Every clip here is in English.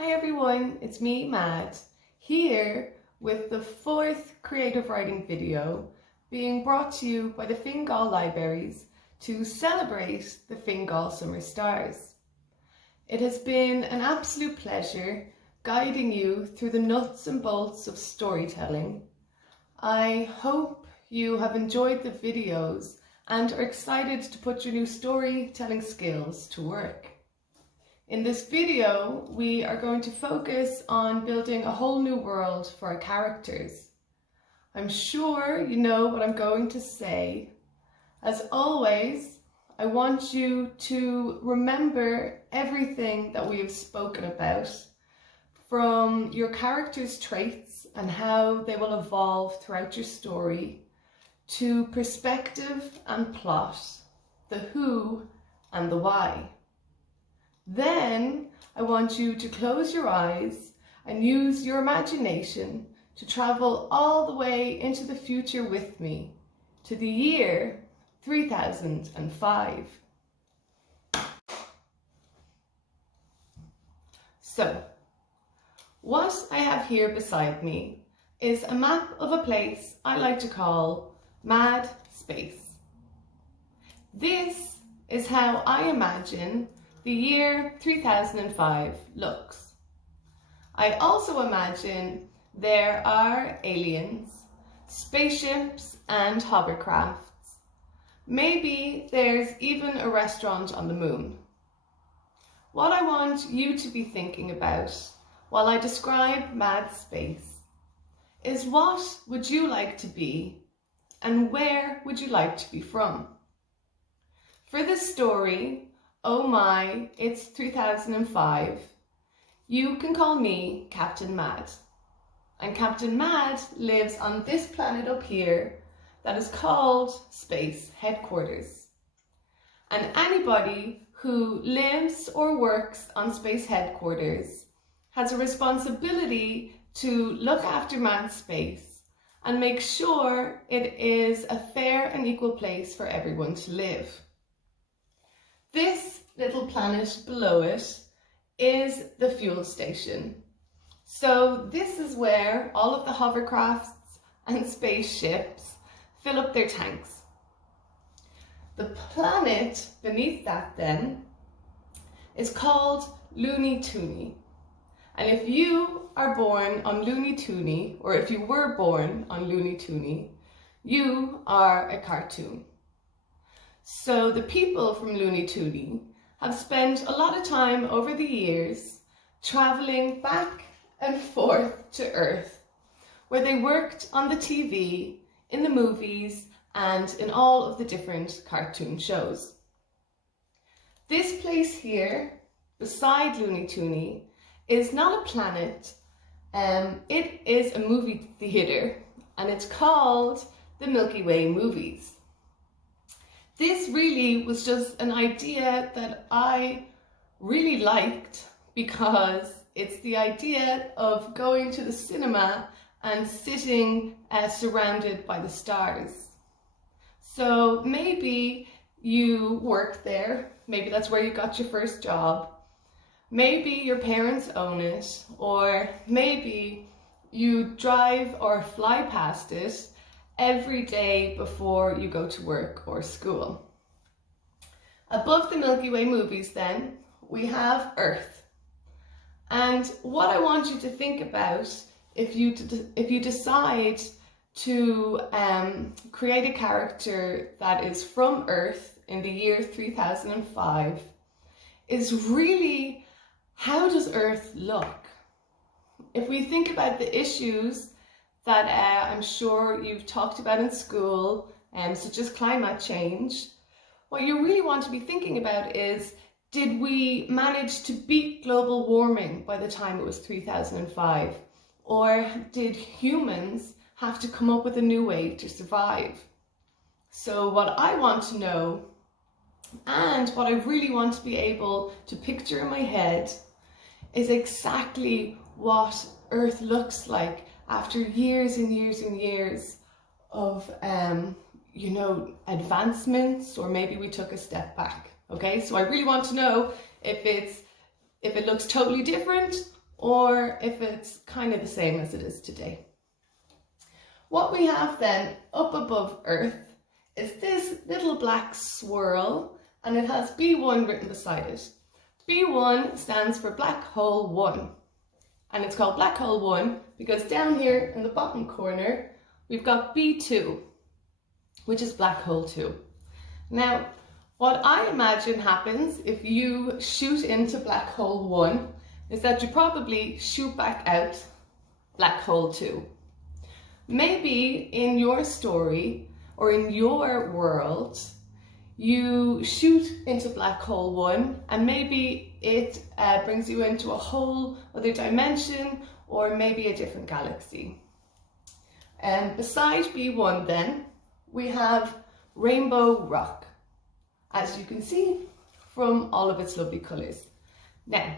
Hi everyone, it's me, Mad, here with the fourth creative writing video being brought to you by the Fingal Libraries to celebrate the Fingal Summer Stars. It has been an absolute pleasure guiding you through the nuts and bolts of storytelling. I hope you have enjoyed the videos and are excited to put your new storytelling skills to work. In this video, we are going to focus on building a whole new world for our characters. I'm sure you know what I'm going to say. As always, I want you to remember everything that we have spoken about, from your characters' traits and how they will evolve throughout your story, to perspective and plot, the who and the why. Then I want you to close your eyes and use your imagination to travel all the way into the future with me to the year 3005. So, what I have here beside me is a map of a place I like to call Mad Space. This is how I imagine the year 3005 looks. I also imagine there are aliens, spaceships and hovercrafts. Maybe there's even a restaurant on the moon. What I want you to be thinking about while I describe Mad Space is, what would you like to be and where would you like to be from? For this story, oh my, it's 3005, you can call me Captain Mad. And Captain Mad lives on this planet up here that is called Space Headquarters. And anybody who lives or works on Space Headquarters has a responsibility to look after Mad Space and make sure it is a fair and equal place for everyone to live. This little planet below it is the fuel station. So this is where all of the hovercrafts and spaceships fill up their tanks. The planet beneath that then is called Looney Tooney. And if you are born on Looney Tooney, or if you were born on Looney Tooney, you are a cartoon. So the people from Looney Tooney have spent a lot of time over the years traveling back and forth to Earth, where they worked on the TV, in the movies, and in all of the different cartoon shows. This place here, beside Looney Tooney, is not a planet, it is a movie theatre, and it's called the Milky Way Movies. This really was just an idea that I really liked, because it's the idea of going to the cinema and sitting surrounded by the stars. So maybe you work there, maybe that's where you got your first job, maybe your parents own it, or maybe you drive or fly past it every day before you go to work or school. Above the Milky Way Movies then, we have Earth. And what I want you to think about, if you decide to create a character that is from Earth in the year 3005, is really, how does Earth look? If we think about the issues that I'm sure you've talked about in school, such as climate change, what you really want to be thinking about is, did we manage to beat global warming by the time it was 3005? Or did humans have to come up with a new way to survive? So what I want to know, and what I really want to be able to picture in my head, is exactly what Earth looks like after years and years and years of advancements, or maybe we took a step back. Okay, so I really want to know if it looks totally different or if it's kind of the same as it is today. What we have then up above Earth is this little black swirl, and it has B1 written beside it. B1 stands for Black Hole 1, and it's called Black Hole 1 because down here in the bottom corner we've got B2, which is Black Hole 2. Now, what I imagine happens if you shoot into Black Hole 1 is that you probably shoot back out Black Hole 2. Maybe in your story or in your world, you shoot into Black Hole 1 and maybe it brings you into a whole other dimension or maybe a different galaxy. And beside B1 then, we have Rainbow Rock, as you can see from all of its lovely colours. Now,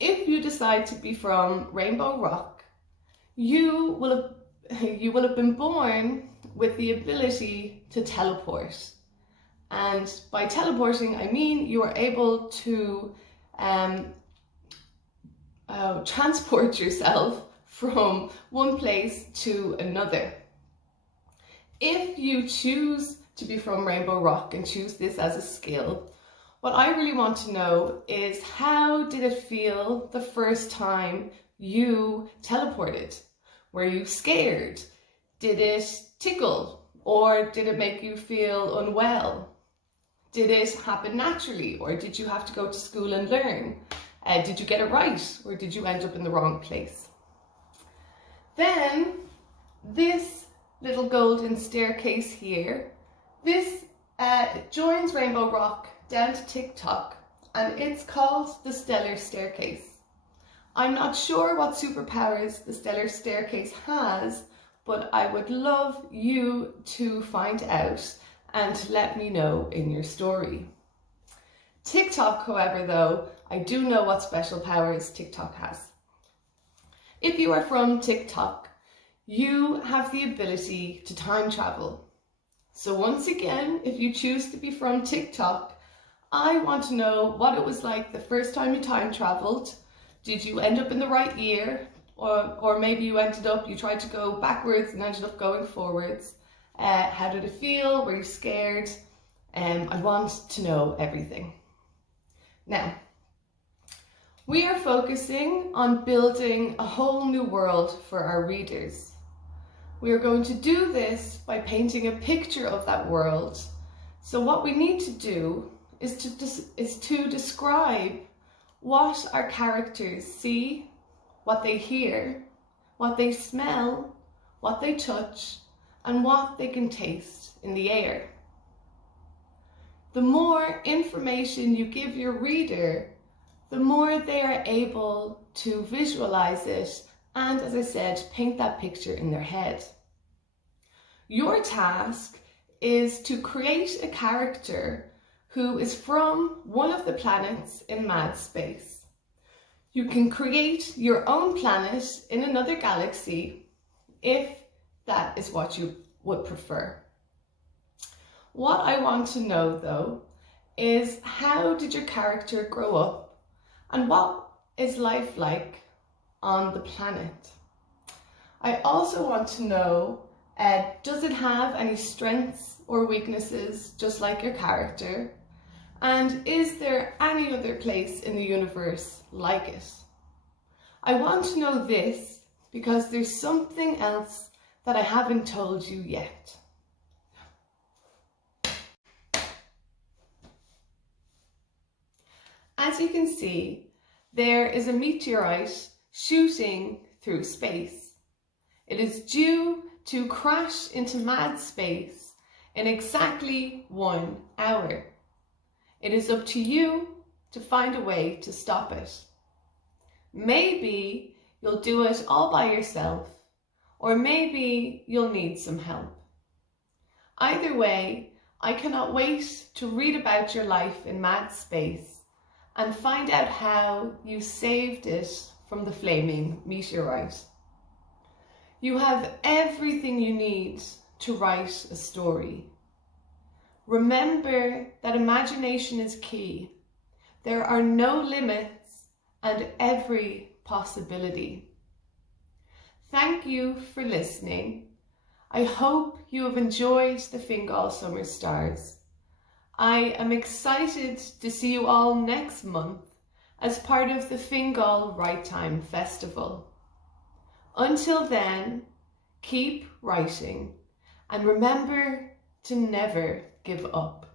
if you decide to be from Rainbow Rock, you will have been born with the ability to teleport. And by teleporting, I mean you are able to transport yourself from one place to another. If you choose to be from Rainbow Rock and choose this as a skill, what I really want to know is, how did it feel the first time you teleported? Were you scared? Did it tickle? Or did it make you feel unwell? Did it happen naturally? Or did you have to go to school and learn? Did you get it right? Or did you end up in the wrong place? Then this little golden staircase here, this joins Rainbow Rock down to TikTok, and it's called the Stellar Staircase. I'm not sure what superpowers the Stellar Staircase has, but I would love you to find out and to let me know in your story. TikTok, however, though, I do know what special powers TikTok has. If you are from TikTok, you have the ability to time travel. So once again, if you choose to be from TikTok, I want to know what it was like the first time you time traveled. Did you end up in the right year? Or maybe you tried to go backwards and ended up going forwards. How did it feel? Were you scared? I want to know everything. Now, we are focusing on building a whole new world for our readers. We are going to do this by painting a picture of that world. So what we need to do is to describe what our characters see, what they hear, what they smell, what they touch, and what they can taste in the air. The more information you give your reader, the more they are able to visualize it and, as I said, paint that picture in their head. Your task is to create a character who is from one of the planets in mad space. You can create your own planet in another galaxy if that is what you would prefer. What I want to know though is, how did your character grow up and what is life like on the planet? I also want to know, does it have any strengths or weaknesses just like your character? And is there any other place in the universe like it? I want to know this because there's something else that I haven't told you yet. As you can see, there is a meteorite shooting through space. It is due to crash into mad space in exactly 1 hour. It is up to you to find a way to stop it. Maybe you'll do it all by yourself, or maybe you'll need some help. Either way, I cannot wait to read about your life in mad space and find out how you saved it from the flaming meteorite. You have everything you need to write a story. Remember that imagination is key. There are no limits and every possibility. Thank you for listening. I hope you have enjoyed the Fingal Summer Stars. I am excited to see you all next month as part of the Fingal Write Time Festival. Until then, keep writing and remember to never give up.